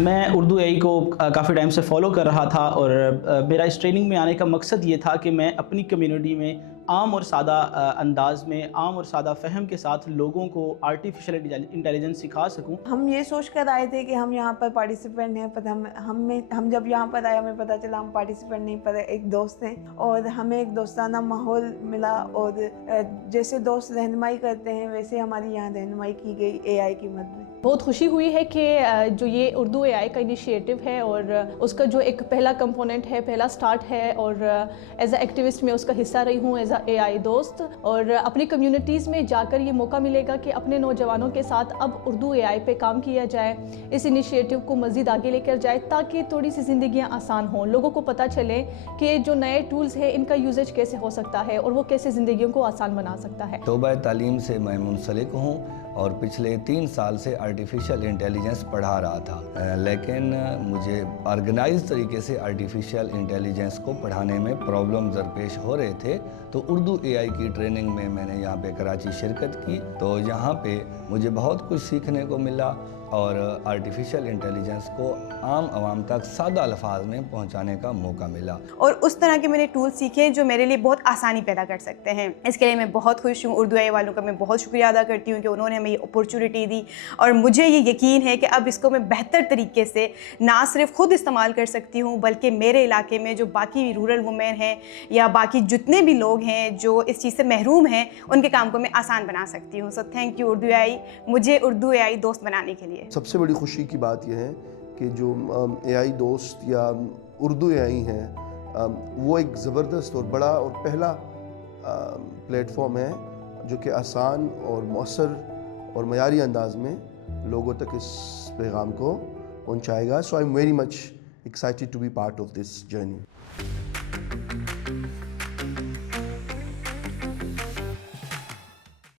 میں اردو اے آئی کو کافی ٹائم سے فالو کر رہا تھا، اور میرا اس ٹریننگ میں آنے کا مقصد یہ تھا کہ میں اپنی کمیونٹی میں عام اور سادہ انداز میں، عام اور سادہ فہم کے ساتھ لوگوں کو آرٹیفیشیل انٹیلیجنس سکھا سکوں۔ ہم یہ سوچ کر آئے تھے کہ ہم یہاں پر پارٹیسپینٹ ہیں، پر ہم جب یہاں پر آئے ہمیں پتہ چلا ہم پارٹیسپینٹ نہیں، پر ایک دوست ہیں، اور ہمیں ایک دوستانہ ماحول ملا، اور جیسے دوست رہنمائی کرتے ہیں ویسے ہماری یہاں رہنمائی کی گئی اے آئی کی مد میں۔ بہت خوشی ہوئی ہے کہ جو یہ اردو اے آئی کا انیشیٹو ہے اور اس کا جو ایک پہلا کمپوننٹ ہے، پہلا سٹارٹ ہے، اور ایز اے ایکٹیوسٹ میں اس کا حصہ رہی ہوں ایز اے اے آئی دوست، اور اپنی کمیونٹیز میں جا کر یہ موقع ملے گا کہ اپنے نوجوانوں کے ساتھ اب اردو اے آئی پہ کام کیا جائے، اس انیشیٹو کو مزید آگے لے کر جائے تاکہ تھوڑی سی زندگیاں آسان ہوں، لوگوں کو پتہ چلے کہ جو نئے ٹولز ہیں ان کا یوزیج کیسے ہو سکتا ہے اور وہ کیسے زندگیوں کو آسان بنا سکتا ہے۔ شعبہ تعلیم سے میں منسلک ہوں اور پچھلے 3 سال سے آرٹیفیشل انٹیلیجنس پڑھا رہا تھا، لیکن مجھے آرگنائز طریقے سے آرٹیفیشل انٹیلیجنس کو پڑھانے میں پرابلم درپیش ہو رہے تھے، تو اردو اے آئی کی ٹریننگ میں نے یہاں پہ کراچی شرکت کی، تو یہاں پہ مجھے بہت کچھ سیکھنے کو ملا اور آرٹیفیشل انٹیلیجنس کو عام عوام تک سادہ الفاظ میں پہنچانے کا موقع ملا، اور اس طرح کے میں نے ٹول سیکھے جو میرے لیے بہت آسانی پیدا کر سکتے ہیں۔ اس کے لیے میں بہت خوش ہوں، اردو اے آئی والوں کا میں بہت شکریہ ادا کرتی ہوں کہ انہوں نے ہمیں یہ اپورچونٹی دی، اور مجھے یہ یقین ہے کہ اب اس کو میں بہتر طریقے سے نہ صرف خود استعمال کر سکتی ہوں بلکہ میرے علاقے میں جو باقی رورل وومین ہیں یا باقی جتنے بھی لوگ ہیں جو اس چیز سے محروم ہیں ان کے کام کو میں آسان بنا سکتی ہوں۔ سو تھینک یو اردو اے آئی، مجھے اردو اے آئی دوست بنانے کے لیے۔ سب سے بڑی خوشی کی بات یہ ہے کہ جو اے آئی دوست یا اردو اے آئی ہیں، وہ ایک زبردست اور بڑا اور پہلا پلیٹ فارم ہے جو کہ آسان اور مؤثر اور معیاری انداز میں لوگوں تک اس پیغام کو پہنچائے گا۔ So I am very much excited to be part of this journey.